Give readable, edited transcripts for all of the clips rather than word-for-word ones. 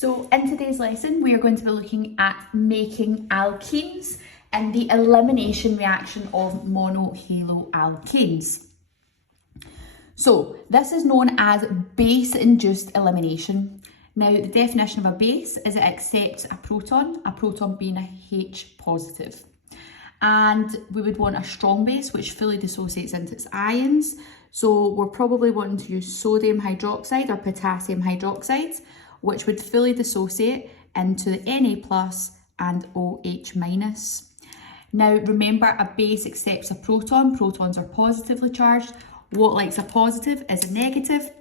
So in today's lesson, we are going to be looking at making alkenes and the elimination reaction of monohaloalkanes. So this is known as base-induced elimination. Now, the definition of a base is it accepts a proton being a H positive. And we would want a strong base which fully dissociates into its ions. So we're probably wanting to use sodium hydroxide or potassium hydroxide, which would fully dissociate into the Na plus and OH minus. Now remember, a base accepts a proton. Protons are positively charged. What likes a positive is a negative.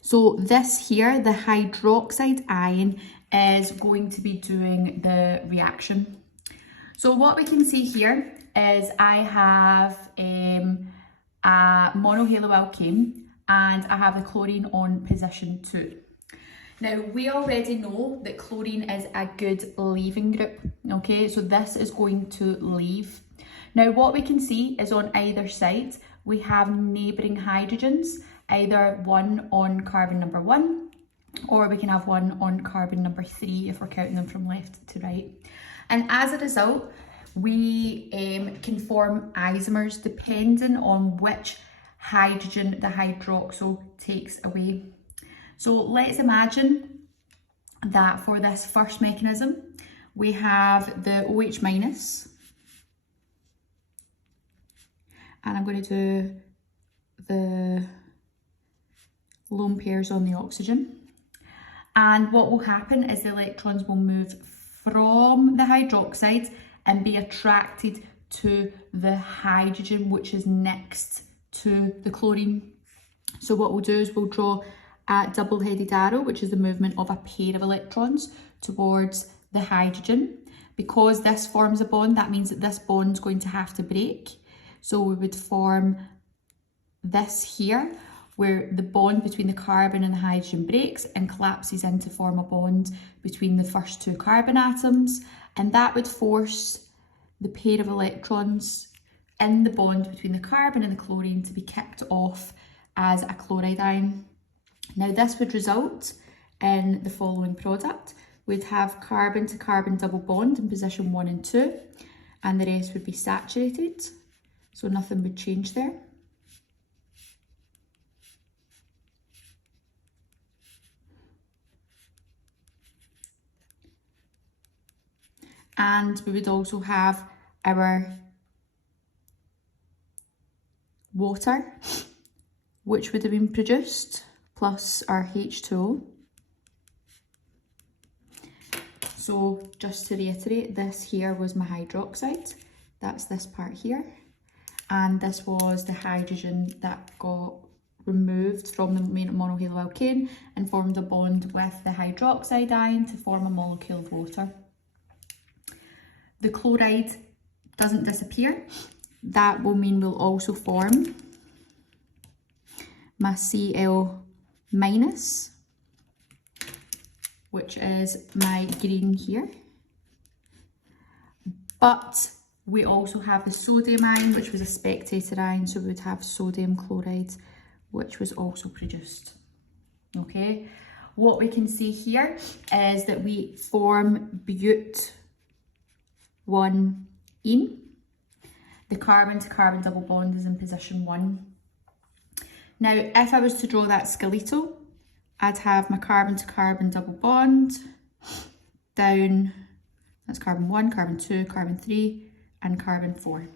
So this here, the hydroxide ion, is going to be doing the reaction. So what we can see here is I have a monohaloalkane and I have the chlorine on position 2. Now, we already know that chlorine is a good leaving group, okay? So this is going to leave. Now, what we can see is on either side, we have neighbouring hydrogens, either one on carbon number 1, or we can have one on carbon number 3 if we're counting them from left to right. And as a result, we can form isomers depending on which hydrogen the hydroxyl takes away. So let's imagine that for this first mechanism, we have the OH minus, and I'm going to do the lone pairs on the oxygen. And what will happen is the electrons will move from the hydroxide and be attracted to the hydrogen which is next to the chlorine. So what we'll do is we'll draw a double-headed arrow, which is the movement of a pair of electrons towards the hydrogen. Because this forms a bond, that means that this bond is going to have to break. So we would form this here, where the bond between the carbon and the hydrogen breaks and collapses in to form a bond between the first two carbon atoms, and that would force the pair of electrons in the bond between the carbon and the chlorine to be kicked off as a chloride ion. Now this would result in the following product. We'd have carbon to carbon double bond in position 1 and 2, and the rest would be saturated, so nothing would change there. And we would also have our water, which would have been produced, plus our H2O. So just to reiterate, this here was my hydroxide. That's this part here. And this was the hydrogen that got removed from the monohaloalkane and formed a bond with the hydroxide ion to form a molecule of water. The chloride doesn't disappear. That will mean we'll also form my Cl minus, which is my green here. But we also have the sodium ion, which was a spectator ion, so we would have sodium chloride, which was also produced. Okay, what we can see here is that we form but1-ene. The carbon to carbon double bond is in position 1. Now, if I was to draw that skeletal, I'd have my carbon to carbon double bond down, that's carbon 1, carbon 2, carbon 3, and carbon 4.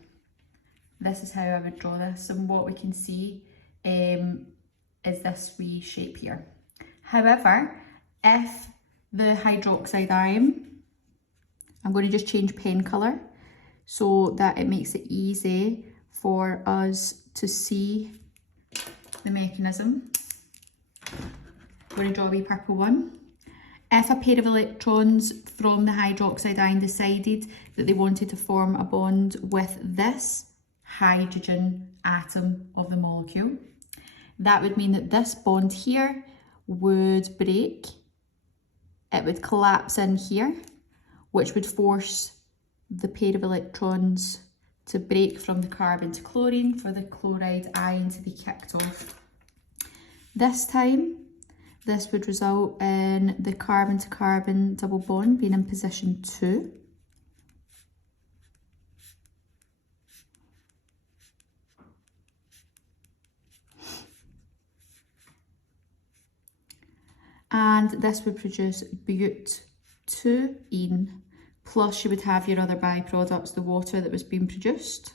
This is how I would draw this, and what we can see is this wee shape here. However, if the hydroxide ion, I'm going to just change pen colour so that it makes it easy for us to see the mechanism. I'm going to draw a wee purple one. If a pair of electrons from the hydroxide ion decided that they wanted to form a bond with this hydrogen atom of the molecule, that would mean that this bond here would break. It would collapse in here, which would force the pair of electrons to break from the carbon to chlorine for the chloride ion to be kicked off. This time, This would result in the carbon to carbon double bond being in position 2. And this would produce but2ene, plus you would have your other byproducts, the water that was being produced.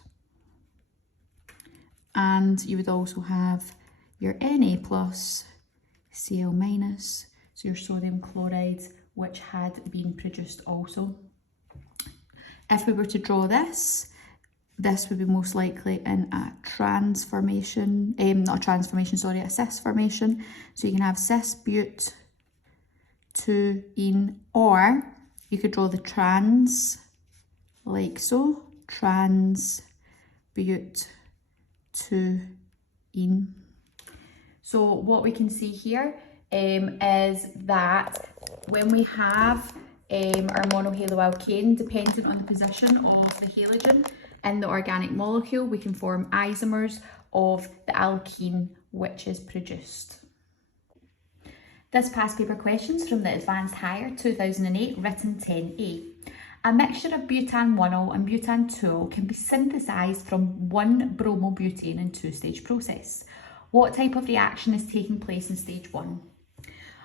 And you would also have your Na plus, Cl minus, so your sodium chloride, which had been produced also. If we were to draw this, this would be most likely in a transformation, not a transformation, sorry, a cis formation. So you can have cis but2ene, or you could draw the trans like so, trans but2ene. So what we can see here is that when we have our monohaloalkane, dependent on the position of the halogen in the organic molecule, we can form isomers of the alkene which is produced. This past paper questions from the Advanced Higher 2008, written 10A. A mixture of butan-1-ol and butan-2-ol can be synthesised from one bromobutane in two-stage process. What type of reaction is taking place in stage 1?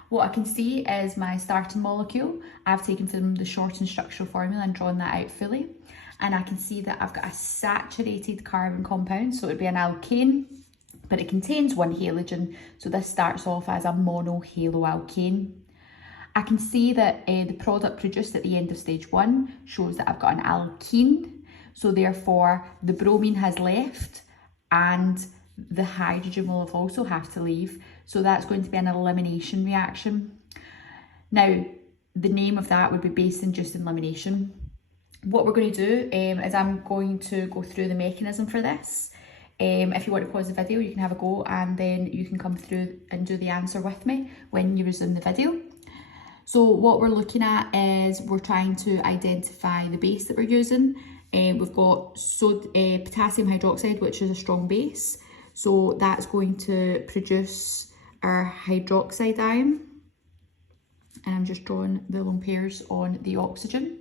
What I can see is my starting molecule. I've taken from the shortened structural formula and drawn that out fully. And I can see that I've got a saturated carbon compound, so it would be an alkane, but it contains one halogen, so this starts off as a monohaloalkane. I can see that the product produced at the end of stage 1 shows that I've got an alkene, so therefore the bromine has left and the hydrogen will also have to leave, so that's going to be an elimination reaction. Now, the name of that would be base-induced elimination. What we're going to do is I'm going to go through the mechanism for this. If you want to pause the video, you can have a go and then you can come through and do the answer with me when you resume the video. So what we're looking at is we're trying to identify the base that we're using. We've got potassium hydroxide, which is a strong base. So that's going to produce our hydroxide ion. And I'm just drawing the lone pairs on the oxygen.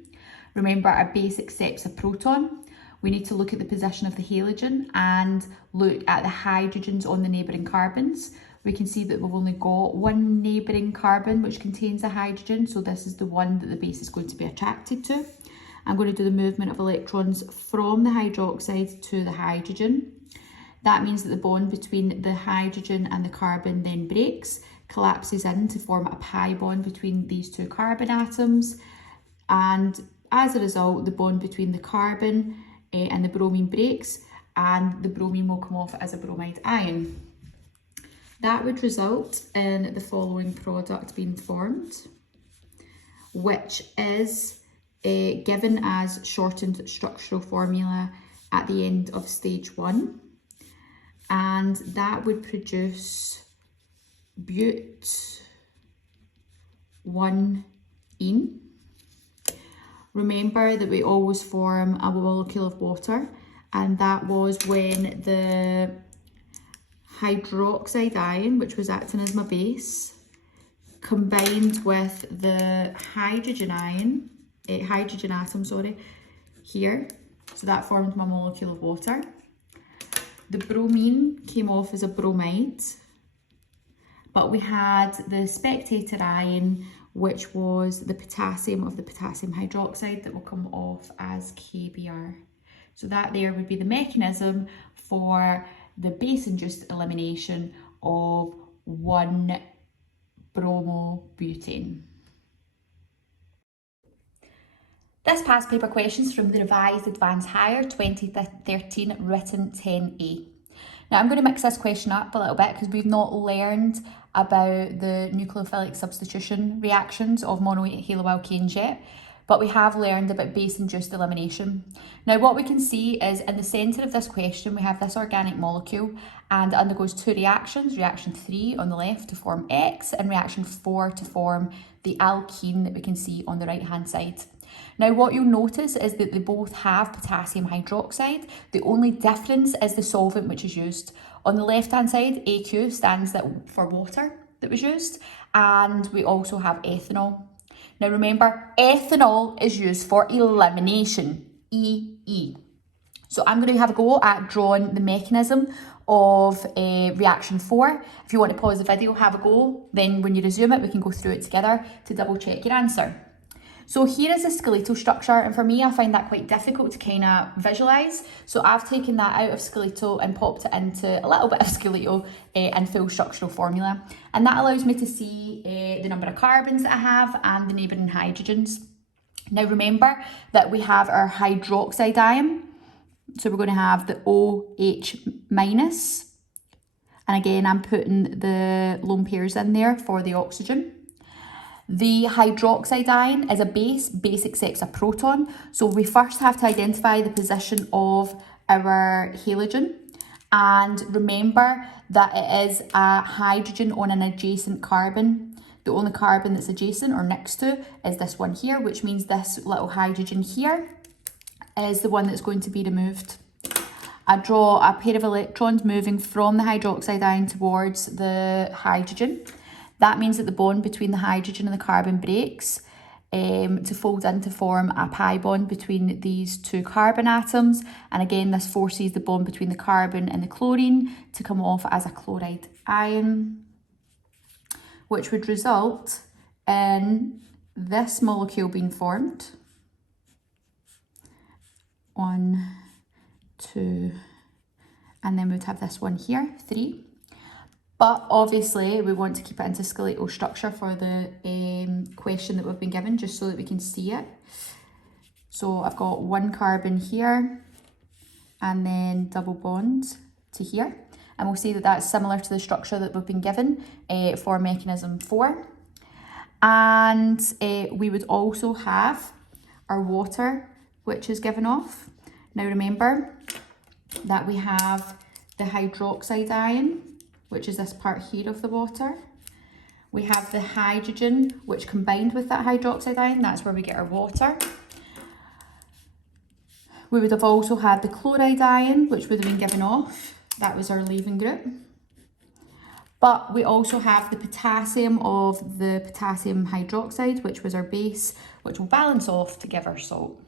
Remember, our base accepts a proton. We need to look at the position of the halogen and look at the hydrogens on the neighbouring carbons. We can see that we've only got one neighbouring carbon which contains a hydrogen, so this is the one that the base is going to be attracted to. I'm going to do the movement of electrons from the hydroxide to the hydrogen. That means that the bond between the hydrogen and the carbon then breaks, collapses in to form a pi bond between these two carbon atoms, and as a result the bond between the carbon and the bromine breaks, and the bromine will come off as a bromide ion. That would result in the following product being formed, which is given as shortened structural formula at the end of stage 1, and that would produce but1ene. Remember that we always form a molecule of water, and that was when the hydroxide ion, which was acting as my base, combined with the hydrogen atom, here. So that formed my molecule of water. The bromine came off as a bromide, but we had the spectator ion, which was the potassium of the potassium hydroxide, that will come off as KBr. So that there would be the mechanism for the base-induced elimination of one bromobutane. This past paper questions from the Revised Advanced Higher 2013, written 10A. Now I'm going to mix this question up a little bit because we've not learned about the nucleophilic substitution reactions of monohaloalkanes yet, but we have learned about base-induced elimination. Now what we can see is in the centre of this question we have this organic molecule, and it undergoes two reactions, reaction 3 on the left to form X and reaction 4 to form the alkene that we can see on the right hand side. Now what you'll notice is that they both have potassium hydroxide. The only difference is the solvent which is used. On the left hand side, AQ stands for water, that was used, and we also have ethanol. Now remember, ethanol is used for elimination, EE. So I'm going to have a go at drawing the mechanism of reaction 4. If you want to pause the video, have a go, then when you resume it we can go through it together to double check your answer. So here is the skeletal structure, and for me I find that quite difficult to kind of visualise. So I've taken that out of skeletal and popped it into a little bit of skeletal and full structural formula. And that allows me to see the number of carbons that I have and the neighbouring hydrogens. Now remember that we have our hydroxide ion. So we're going to have the OH minus. And again, I'm putting the lone pairs in there for the oxygen. The hydroxide ion is a base accepts a proton. So we first have to identify the position of our halogen. And remember that it is a hydrogen on an adjacent carbon. The only carbon that's adjacent or next to is this one here, which means this little hydrogen here is the one that's going to be removed. I draw a pair of electrons moving from the hydroxide ion towards the hydrogen. That means that the bond between the hydrogen and the carbon breaks to fold in to form a pi bond between these two carbon atoms. And again, this forces the bond between the carbon and the chlorine to come off as a chloride ion, which would result in this molecule being formed. 1, 2, and then we'd have this one here, 3. But obviously we want to keep it into skeletal structure for the question that we've been given, just so that we can see it. So I've got 1 carbon here and then double bond to here. And we'll see that that's similar to the structure that we've been given for mechanism 4. And we would also have our water, which is given off. Now remember that we have the hydroxide ion, which is this part here of the water. We have the hydrogen, which combined with that hydroxide ion, that's where we get our water. We would have also had the chloride ion, which would have been given off. That was our leaving group. But we also have the potassium of the potassium hydroxide, which was our base, which will balance off to give our salt.